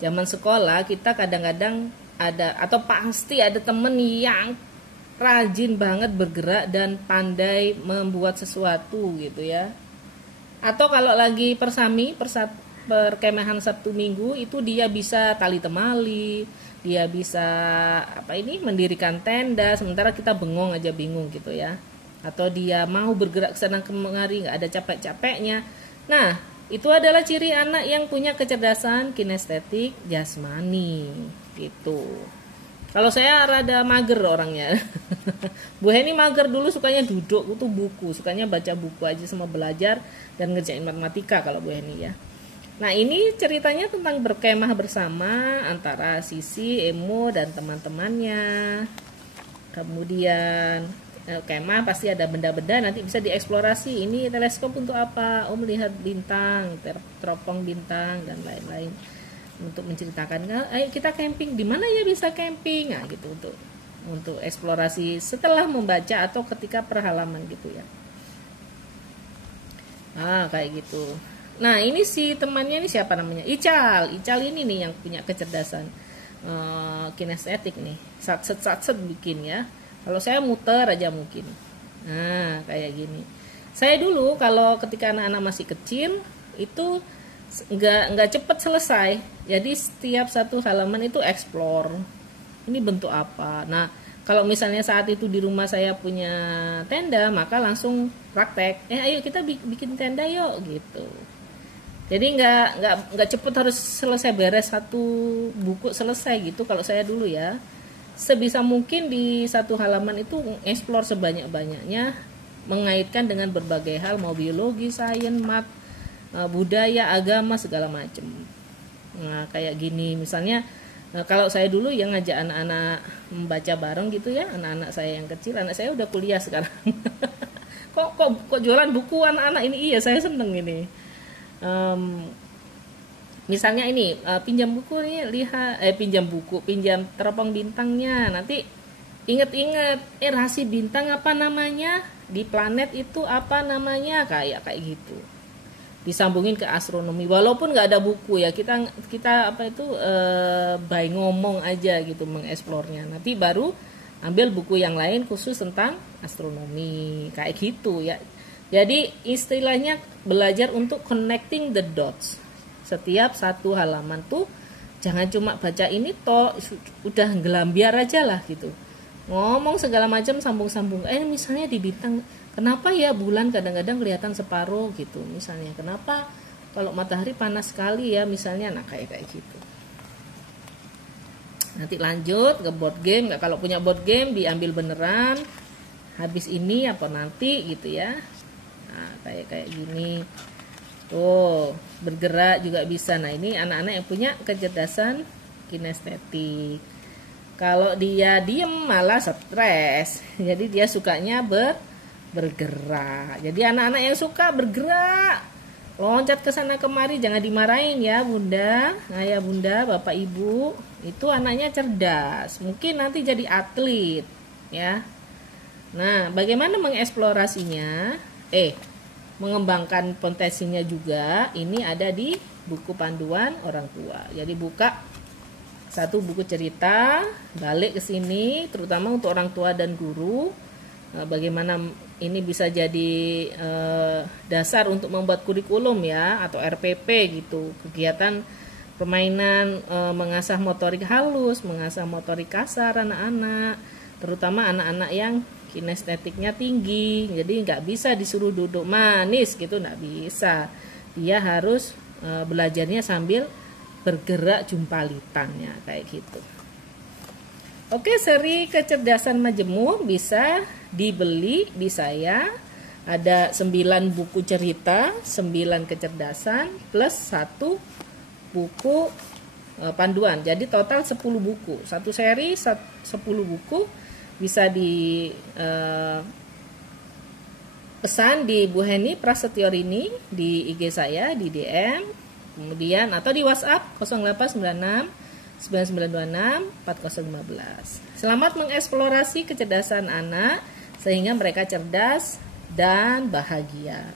Zaman sekolah kita kadang-kadang ada atau pasti ada temen yang rajin banget bergerak dan pandai membuat sesuatu gitu ya. Atau kalau lagi perkemahan Sabtu Minggu itu dia bisa tali temali, dia bisa mendirikan tenda, sementara kita bengong aja bingung gitu ya. Atau dia mau bergerak kesana kemari nggak ada capek-capeknya. Nah, itu adalah ciri anak yang punya kecerdasan kinestetik jasmani gitu. Kalau saya rada mager orangnya. Bu Heni mager dulu, sukanya duduk, itu buku, sukanya baca buku aja sama belajar dan ngerjain matematika kalau Bu Heni ya. Nah, ini ceritanya tentang berkemah bersama antara Sisi, Emo dan teman-temannya. Kemudian kemah pasti ada benda-benda, nanti bisa dieksplorasi. Ini teleskop untuk apa? Oh, melihat bintang, teropong bintang dan lain-lain. Untuk menceritakan, ayo kita camping, di mana ya bisa camping, nah gitu, untuk eksplorasi setelah membaca atau ketika perhalaman gitu ya. Kayak gitu. Nah, ini si temannya ini siapa namanya? Ical ini nih yang punya kecerdasan kinestetik nih. Satset bikin ya. Kalau saya muter aja mungkin. Nah, kayak gini. Saya dulu kalau ketika anak-anak masih kecil itu nggak cepet selesai. Jadi setiap satu halaman itu explore. Ini bentuk apa? Nah, kalau misalnya saat itu di rumah saya punya tenda, maka langsung praktek. Ayo kita bikin tenda yuk gitu. Jadi nggak cepet harus selesai beres satu buku selesai gitu. Kalau saya dulu ya, sebisa mungkin di satu halaman itu explore sebanyak-banyaknya, mengaitkan dengan berbagai hal, mau biologi, sains, mat, budaya, agama, segala macam. Nah, kayak gini misalnya, kalau saya dulu yang ngajak anak-anak membaca bareng gitu ya, anak-anak saya yang kecil, anak saya udah kuliah sekarang. kok jualan buku anak-anak ini, iya saya seneng ini. Misalnya ini pinjam buku nih, pinjam teropong bintangnya, nanti inget-inget rasi bintang apa namanya, di planet itu apa namanya, kayak gitu. Disambungin ke astronomi walaupun nggak ada buku ya, kita by ngomong aja gitu mengeksplornya. Nanti baru ambil buku yang lain khusus tentang astronomi kayak gitu ya. Jadi istilahnya belajar untuk connecting the dots. Setiap satu halaman tuh jangan cuma baca ini toh udah gelambiar aja lah gitu, ngomong segala macam sambung-sambung. Misalnya di bintang, kenapa ya bulan kadang-kadang kelihatan separuh gitu misalnya, kenapa kalau matahari panas sekali ya misalnya. Nah, kayak gitu. Nanti lanjut ke board game. Kalau punya board game diambil beneran habis ini apa nanti gitu ya. Nah, kayak gini tuh, bergerak juga bisa. Nah, ini anak-anak yang punya kecerdasan kinestetik. Kalau dia diem malah stres, jadi dia sukanya bergerak. Jadi anak-anak yang suka bergerak, loncat ke sana kemari, jangan dimarahin ya bunda, ayah bunda, bapak ibu. Itu anaknya cerdas, mungkin nanti jadi atlet ya. Nah, bagaimana mengeksplorasinya? Mengembangkan potensinya juga, ini ada di buku panduan orang tua. Jadi buka satu buku cerita, balik ke sini, terutama untuk orang tua dan guru. Bagaimana ini bisa jadi dasar untuk membuat kurikulum ya, atau RPP gitu, kegiatan permainan mengasah motorik halus, mengasah motorik kasar anak-anak, terutama anak-anak yang kinestetiknya tinggi. Jadi nggak bisa disuruh duduk manis gitu, nggak bisa. Dia harus belajarnya sambil bergerak jumpalitannya kayak gitu. Oke, seri kecerdasan majemuk bisa dibeli di saya. Ada 9 buku cerita, 9 kecerdasan plus 1 buku panduan. Jadi total 10 buku. Satu seri 10 buku bisa di pesan di Bu Heni Prasetyorini di IG saya, di DM. Kemudian atau di WhatsApp 0896 9926 4015. Selamat mengeksplorasi kecerdasan anak sehingga mereka cerdas dan bahagia.